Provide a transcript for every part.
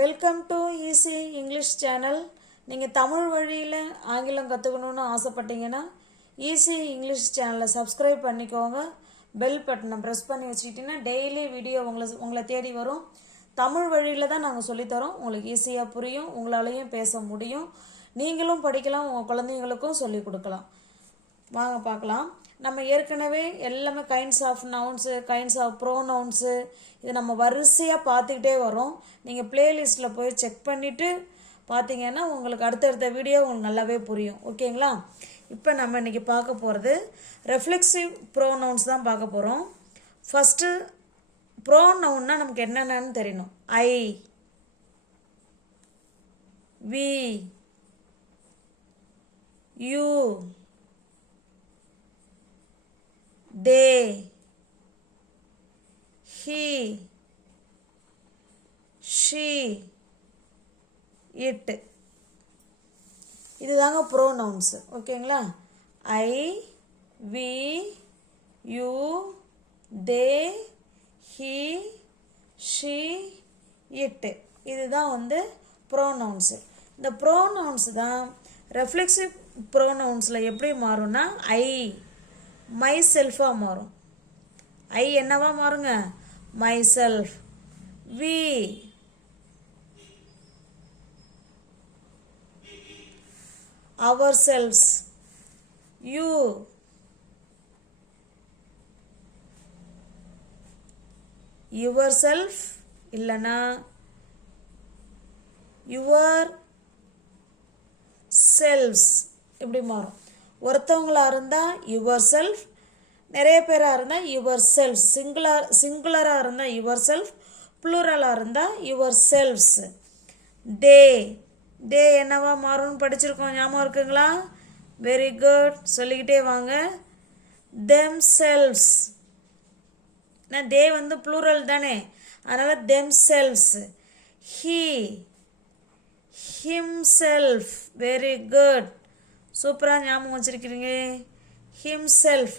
Welcome to easy English channel. நீங்கள் தமிழ் வழியில் ஆங்கிலம் கற்றுக்கணுன்னு ஆசைப்பட்டீங்கன்னா ஈஸி இங்கிலீஷ் சேனலை சப்ஸ்கிரைப் பண்ணிக்கோங்க. பெல் பட்டனை ப்ரெஸ் பண்ணி வச்சுக்கிட்டிங்கன்னா டெய்லி வீடியோ உங்களை தேடி வரும். தமிழ் வழியில் தான் நாங்கள் சொல்லித்தரோம். உங்களுக்கு ஈஸியாக புரியும், உங்களாலையும் பேச முடியும், நீங்களும் படிக்கலாம், உங்கள் குழந்தைங்களுக்கும் சொல்லிக் கொடுக்கலாம். வாங்க பார்க்கலாம். நம்ம ஏற்கனவே எல்லாமே kinds of nouns, kinds of pronouns இது நம்ம வரிசையாக பார்த்துக்கிட்டே வரோம். நீங்கள் ப்ளேலிஸ்ட்டில் போய் செக் பண்ணிவிட்டு பார்த்தீங்கன்னா உங்களுக்கு அடுத்தடுத்த வீடியோ உங்களுக்கு நல்லாவே புரியும். ஓகேங்களா? இப்போ நம்ம இன்றைக்கி பார்க்க போகிறது ரெஃப்ளெக்சிவ் ப்ரோனவுன்ஸ் தான் பார்க்க போகிறோம். ஃபஸ்ட்டு ப்ரோனவுன்னா நமக்கு என்னென்னு தெரியணும். I, we, you, they, he, she, it. இதுதாங்க ப்ரோனவுன்ஸ். ஓகேங்களா? I, we, you, they, he, she, it. இதுதான் ப்ரோனவுன்ஸு. இந்த ப்ரோனவுன்ஸ் தான் ரெஃப்ளெக்சிவ் ப்ரோனவுன்ஸில் எப்படி மாறும்னா ஐ மை செல்ஃபாக மாறும். ஐ என்னவா மாறுங்க? Myself. We, ourselves. You, yourself இல்லைன்னா யுவர் செல்ஃப்ஸ் இப்படி மாறும். ஒருத்தவங்களாக இருந்தால் யுவர் செல்ஃப், நிறைய பேராக இருந்தால் யுவர் செல்ஃப், சிங்குலராக இருந்தால் யுவர் செல்ஃப், ப்ளூரலாக இருந்தால் யுவர் செல்ஃப்ஸ். தே, தே என்னவா மாறும்னு படிச்சிருக்கோம், ஞாபகம் இருக்குங்களா? வெரி குட், சொல்லிக்கிட்டே வாங்க. Them selves. தே ப்ளூரல் தானே, அதனால் themselves. He, himself. Very good, சூப்பராக ஞாபகம் வச்சுருக்கிறீங்க. Himself.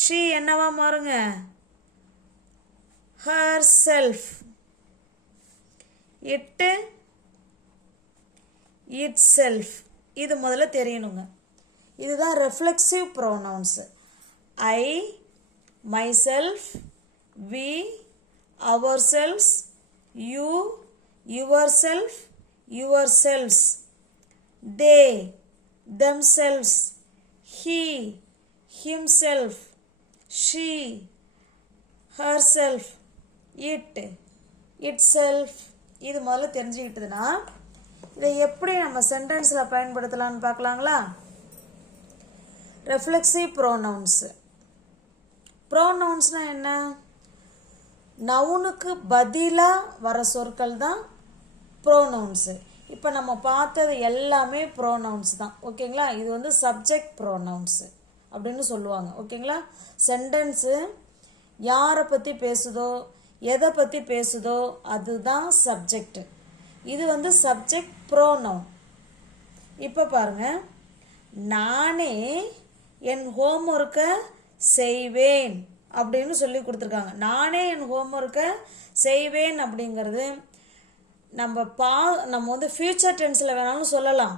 ஷீ என்னவா மாறுங்க? Herself. It, itself. இது முதல்ல தெரியணுங்க. இதுதான் reflexive pronouns. I, myself, we, ourselves, you, yourself, yourselves. They, themselves, he, himself, she, herself, it, itself. இது முதல்ல தெரிஞ்சுக்கிட்டதுன்னா இதை எப்படி நம்ம சென்டென்ஸில் பயன்படுத்தலாம்னு பார்க்கலாங்களா? ரெஃப்ளெக்சிவ் ப்ரோனவுன்ஸு. ப்ரோனவுன்ஸ்னால் என்ன? நவுனுக்கு பதிலாக வர சொற்கள் தான் ப்ரோனவுன்ஸு. இப்போ நம்ம பார்த்தது எல்லாமே ப்ரோனவுன்ஸ் தான். ஓகேங்களா? இது சப்ஜெக்ட் ப்ரோனவுன்ஸு அப்படின்னு சொல்லுவாங்க. ஓகேங்களா? சென்டென்ஸு யாரை பற்றி பேசுதோ, எதை பற்றி பேசுதோ அதுதான் சப்ஜெக்ட். இது சப்ஜெக்ட் ப்ரோனவுன். இப்போ பாருங்கள், நானே என் ஹோம்ஒர்க்கை செய்வேன் அப்படின்னு சொல்லி கொடுத்துருக்காங்க. நானே என் ஹோம்ஒர்க்கை செய்வேன் அப்படிங்கிறது நம்ம ஃபியூச்சர் டென்ஸில் வேணாலும் சொல்லலாம்.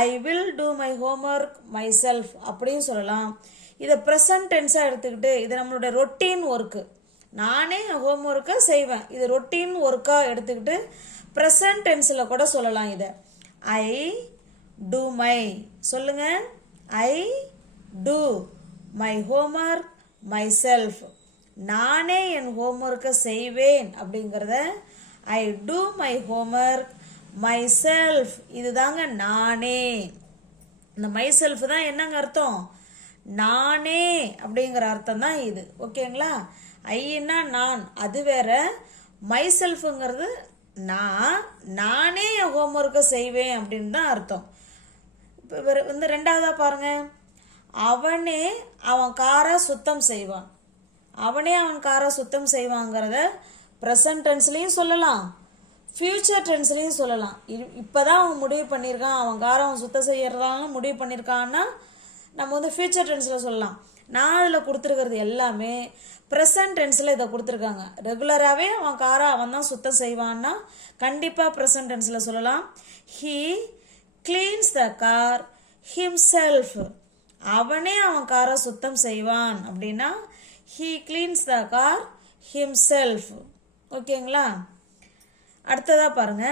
I will do my homework my self அப்படின்னு சொல்லலாம். இதை ப்ரெசன்ட் டென்ஸாக எடுத்துக்கிட்டு இது நம்மளுடைய ரொட்டீன் ஒர்க்கு. நானே ஹோம்ஒர்க்கை செய்வேன், இது ரொட்டீன் ஒர்க்காக எடுத்துக்கிட்டு ப்ரெசன்ட் டென்ஸில் கூட சொல்லலாம். இதை ஐ டூ மை சொல்லுங்க. I do my homework myself. நானே என் ஹோம்ஒர்க்கை செய்வேன் அப்படிங்கிறத I do my homework myself. இது தாங்க நானே. இந்த மை செல்ஃப் தான் என்னங்க அர்த்தம்? நானே அப்படிங்கிற அர்த்தம் தான் இது. ஓகேங்களா? ஐன்னா நான், அது வேற. மை செல்ஃபுங்கிறது நானே என் ஹோம்ஒர்க்கை செய்வேன் அப்படின்னு தான் அர்த்தம். இப்போ ரெண்டாவதாக பாருங்க, அவனே அவன் காரை சுத்தம் செய்வான். அவனே அவன் காரை சுத்தம் செய்வாங்கிறத ப்ரெசன்ட் டென்ஸ்லையும் சொல்லலாம், ஃப்யூச்சர் டென்ஸ்லையும் சொல்லலாம். இப்போ தான் அவன் முடிவு பண்ணியிருக்கான், அவன் காரை அவன் சுத்தம் செய்யறதாலும் முடிவு பண்ணியிருக்கான்னா நம்ம ஃப்யூச்சர் டென்ஸில் சொல்லலாம். நான் அதில் கொடுத்துருக்கிறது எல்லாமே ப்ரெசன்ட் டென்ஸில் இதை கொடுத்துருக்காங்க. ரெகுலராகவே அவன் காரை அவன் தான் சுத்தம் செய்வான்னா கண்டிப்பாக ப்ரெசன்ட் டென்ஸில் சொல்லலாம். He cleans the car himself. அவனே அவன் காரை சுத்தம் செய்வான் அப்படின்னா he cleans the car himself. ஓகேங்களா? அடுத்ததாக பாருங்க,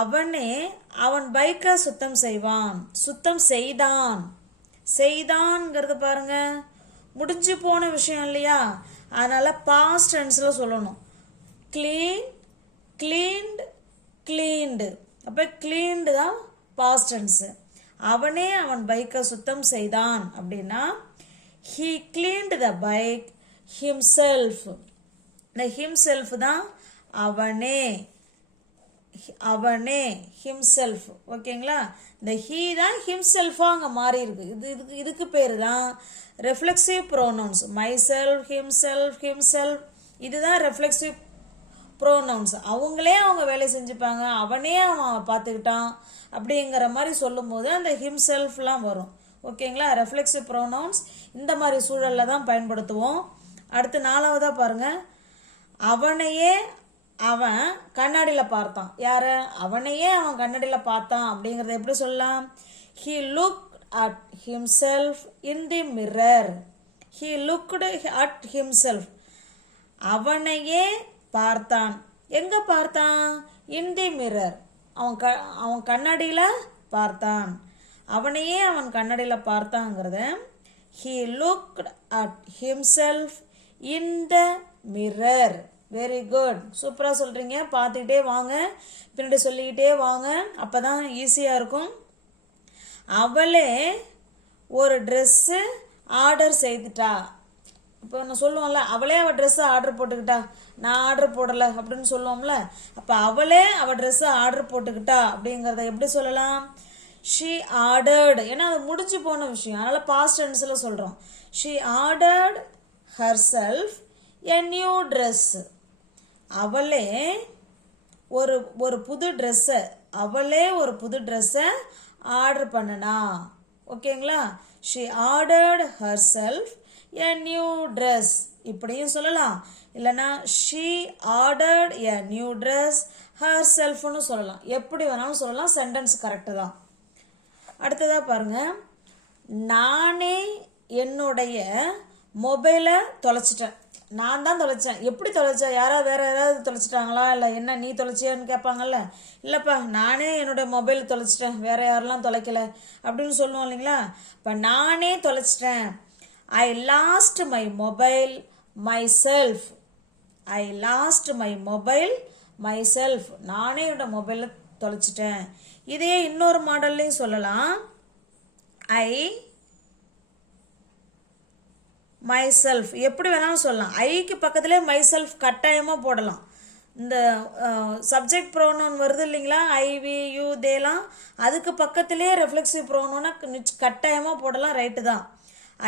அவனே அவன் பைக்கை சுத்தம் செய்வான். சுத்தம் செய்தான். செய்தான்ங்கிறது பாருங்க முடிஞ்சு போன விஷயம் இல்லையா, அதனால பாஸ்ட் டென்ஸில் சொல்லணும். Clean, cleaned, cleaned. அப்போ கிளீன்டு தான் பாஸ்ட் டென்ஸு. அவனே அவன் பைக்கை சுத்தம் செய்தான் அப்படின்னா he cleaned the bike himself. இந்த himself தான் அவனே, அவனே himself. ஓகேங்களா? இந்த he தான் himself-ஆ அங்கே மாறி இருக்கு. இதுக்கு பேர் தான் reflexive pronouns. myself, himself, himself. இதுதான் ரெஃப்ளெக்சிவ் ப்ரோனவுன்ஸ். அவங்களே அவங்க வேலை செஞ்சுப்பாங்க, அவனே அவன் பார்த்துக்கிட்டான் அப்படிங்கிற மாதிரி சொல்லும்போது அந்த ஹிம்செல்ஃப்லாம் வரும். ஓகேங்களா? ரெஃப்ளெக்சிவ் ப்ரோனவுன்ஸ் இந்த மாதிரி சூழலில் தான் பயன்படுத்துவோம். அடுத்து 4வதாக பாருங்கள், அவனையே அவன் கண்ணாடியில் பார்த்தான். யார்? அவனையே அவன் கண்ணாடியில் பார்த்தான் அப்படிங்கிறத எப்படி சொல்லலாம்? he looked at himself in the mirror. he looked at himself. அவனையே பார்த்தான். எங்கே பார்த்தான்? in the mirror. அவன் கண்ணாடியில் பார்த்தான். அவனையே அவன் கண்ணாடியில் பார்த்தாங்கிறத he looked at himself in the mirror. Very good, சூப்பராக சொல்கிறீங்க. பார்த்துக்கிட்டே வாங்க, பின்னாடி சொல்லிக்கிட்டே வாங்க, அப்போ தான் ஈஸியாக இருக்கும். அவளே ஒரு ட்ரெஸ்ஸு ஆர்டர் செய்துட்டா. இப்போ நான் சொல்லுவோம்ல, அவளே அவள் ட்ரெஸ்ஸை ஆர்டர் போட்டுக்கிட்டா, நான் ஆர்டர் போடலை அப்படின்னு சொல்லுவோம்ல. அப்போ அவளே அவள் ட்ரெஸ்ஸை ஆர்டர் போட்டுக்கிட்டா அப்படிங்கிறத எப்படி சொல்லலாம்? she ordered. ஏன்னா அது முடிஞ்சு போன விஷயம், அதனால் பாஸ்ட் டென்ஸில் சொல்கிறோம். she ordered herself a new dress. அவளே ஒரு புது ட்ரெஸ்ஸை, அவளே ஒரு புது ட்ரெஸ்ஸை ஆர்டர் பண்ணனா. ஓகேங்களா? she ordered herself a new dress இப்படியும் சொல்லலாம். இல்லைன்னா she ordered a new dress herselfனு சொல்லலாம். எப்படி வேணாலும் சொல்லலாம், சென்டென்ஸ் கரெக்டு தான். அடுத்ததாக பாருங்க, நானே என்னுடைய மொபைலை தொலைச்சிட்டேன். நான் தான் தொலைச்சேன். எப்படி தொலைச்சேன்? யாராவது வேறு யாராவது தொலைச்சிட்டாங்களா? இல்லை என்ன நீ தொலைச்சியான்னு கேட்பாங்கல்ல. இல்லைப்பா, நானே என்னுடைய மொபைல் தொலைச்சிட்டேன், வேறு யாரெல்லாம் தொலைக்கல அப்படின்னு சொல்லுவோம் இல்லைங்களா. இப்போ நானே தொலைச்சிட்டேன். I lost my mobile myself. I lost my mobile myself. நானே என்னோட மொபைலை தொலைச்சிட்டேன். இதே இன்னொரு மாடல்லையும் சொல்லலாம். ஐ மை செல்ஃப் எப்படி வேணாலும் சொல்லலாம். ஐக்கு பக்கத்துலேயே மை செல்ஃப் கட்டாயமாக போடலாம். இந்த சப்ஜெக்ட் ப்ரோனவுன் வருது இல்லைங்களா, ஐ வி யூ தேலாம், அதுக்கு பக்கத்துலேயே ரெஃப்ளெக்சிவ் ப்ரோனவுனை கட்டாயமாக போடலாம். ரைட்டு தான்.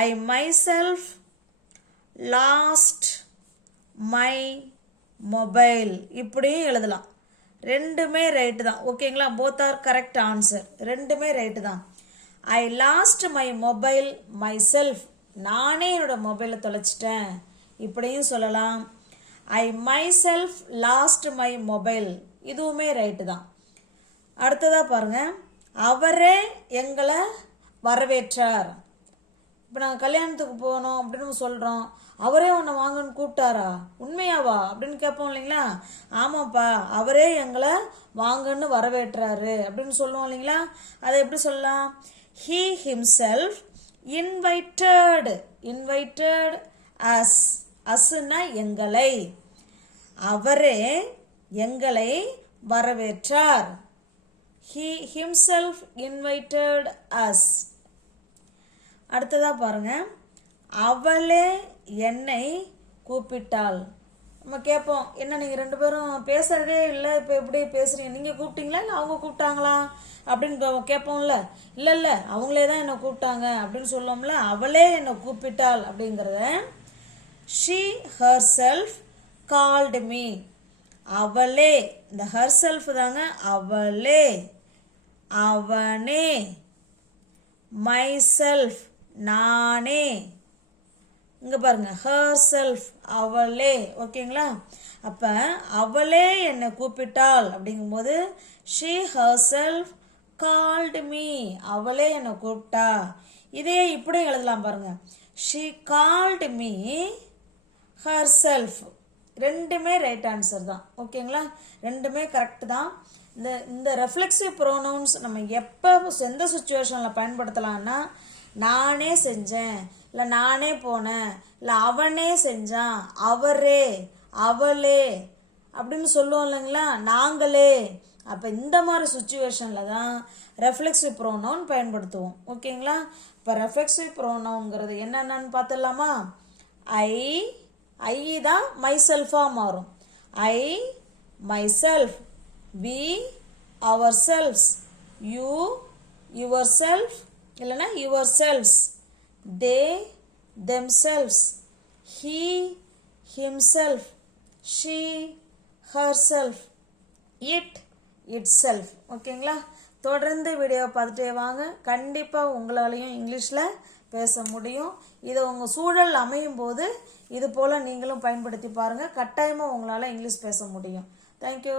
I my self last my mobile இப்படியும் எழுதலாம். ரெண்டுமே ரைட்டு தான். ஓகேங்களா? Both are correct answer. ரெண்டுமே ரைட்டு தான். ஐ lost my mobile myself. நானே என்னோட மொபைலை தொலைச்சிட்டேன் இப்படியும் சொல்லலாம். I my self last my mobile இதுவுமே ரைட்டு தான். அடுத்ததாக பாருங்கள், அவரே எங்களை வரவேற்றார். இப்போ நாங்கள் கல்யாணத்துக்கு போனோம் அப்படின்னு சொல்கிறோம், அவரே உன்னை வாங்கன்னு கூப்பிட்டாரா? உண்மையாவா அப்படின்னு கேட்போம் இல்லைங்களா. ஆமாப்பா, அவரே எங்களை வாங்கன்னு வரவேற்றாரு அப்படின்னு சொல்லுவோம் இல்லைங்களா. அதை எப்படி சொல்லலாம்? he himself invited. invited us. asனா எங்களை. அவரே எங்களை வரவேற்றார். he himself invited us. அடுத்ததாக பாருங்க, அவளே என்னை கூப்பிட்டாள். நம்ம கேட்போம், என்ன நீங்கள் ரெண்டு பேரும் பேசுகிறதே இல்லை, இப்போ எப்படி பேசுகிறீங்க? நீங்கள் கூப்பிட்டீங்களா இல்லை அவங்க கூப்பிட்டாங்களா அப்படின்னு கேட்போம்ல. இல்லை இல்லை அவங்களே தான் என்னை கூப்பிட்டாங்க அப்படின்னு சொல்லுவோம்ல. அவளே என்னை கூப்பிட்டாள் அப்படிங்கிறத she herself called me. அவளே, இந்த herself தாங்க. அவளே, அவனே, myself நானே, இங்கே பாருங்க ஹர் செல்ஃப் அவளே. ஓகேங்களா? அப்போ அவளே என்னை கூப்பிட்டாள் அப்படிங்கும்போது she her self called me. அவளே என்னை கூப்பிட்டா. இதே இப்படி எழுதலாம் பாருங்க. She called me her self. ரெண்டுமே ரைட் ஆன்சர் தான். ஓகேங்களா? ரெண்டுமே கரெக்ட் தான். இந்த ரெஃப்ளெக்சிவ் ப்ரோனவுன்ஸ் நம்ம எப்போ எந்த சுச்சுவேஷனில் பயன்படுத்தலாம்னா, நானே செஞ்சேன், இல்லை நானே போனேன், இல்லை அவனே செஞ்சான், அவரே, அவளே அப்படின்னு சொல்லுவோம் இல்லைங்களா, நாங்களே. அப்போ இந்த மாதிரி சுச்சுவேஷனில் தான் ரெஃப்ளெக்சிவ் ப்ரோனவுன் பயன்படுத்துவோம். ஓகேங்களா? இப்போ ரெஃப்ளெக்சிவ் ப்ரோனவுன்ங்கிறது என்னென்னு பார்த்துடலாமா? ஐ தான் மை செல்ஃபாக மாறும். I, myself. we, ourselves. you, yourself. இல்லைனா yourselves. they, themselves. he, himself. she, herself. it, itself. ஓகேங்களா? தொடர்ந்து வீடியோவை பார்த்துட்டே வாங்க. கண்டிப்பாக உங்களாலையும் இங்கிலீஷில் பேச முடியும். இதை உங்கள் சூழல் அமையும் போது இது போல் நீங்களும் பயன்படுத்தி பாருங்கள். கட்டாயமாக உங்களால் இங்கிலீஷ் பேச முடியும். தேங்க்யூ.